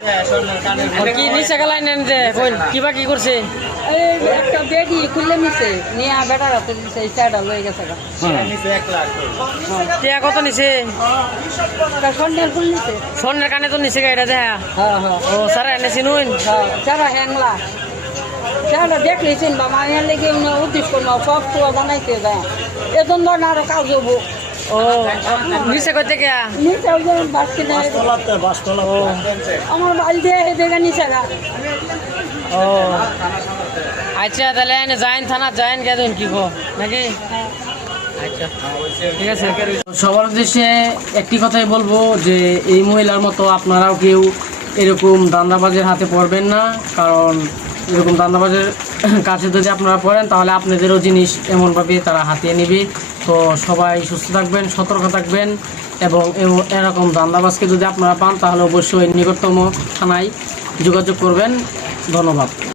কি নিচে গেলাই নেন যে কিবা কি করছে একটা বেডি খুলে নিছে নিয়ে বেটার হাতে দিছে এই সাইডা লয়ে গেছে টিয়া কত নিছে স্বর্ণের ফুল নিছে স্বর্ণের কানে তো নিচে এটা দেখা হ্যাঁ হ্যাঁ ও স্যার এনে চিনুন যারা হ্যাংলা যারা দেখলেছেন বাবা এর লেগে উদ্দেশ্য করবো সব তো বানাইতে যায় এজন ধর আরো কাজ হবো ও নিচে করতে গিয়া নিচে ওই যে বাস কিনে আমার বাড়ি দিয়ে দেখে নিচে গা ও আচ্ছা তাহলে এনে যাইন থানা যাইন গেছেন কি গো নাকি আচ্ছা ঠিক আছে সবার উদ্দেশ্যে একটি কথাই বলবো যে এই মহিলার মতো আপনারাও কেউ এরকম দান্দাবাজের হাতে পড়বেন না, কারণ এরকম দান্দাবাজের কাছে যদি আপনারা পড়েন তাহলে আপনাদেরও জিনিস এমনভাবে তারা হাতিয়ে নেবে। তো সবাই সুস্থ থাকবেন, সতর্ক থাকবেন এবং এরকম দান্দাবাজকে যদি আপনারা পান তাহলে অবশ্যই নিকটতম থানায় যোগাযোগ করবেন। ধন্যবাদ।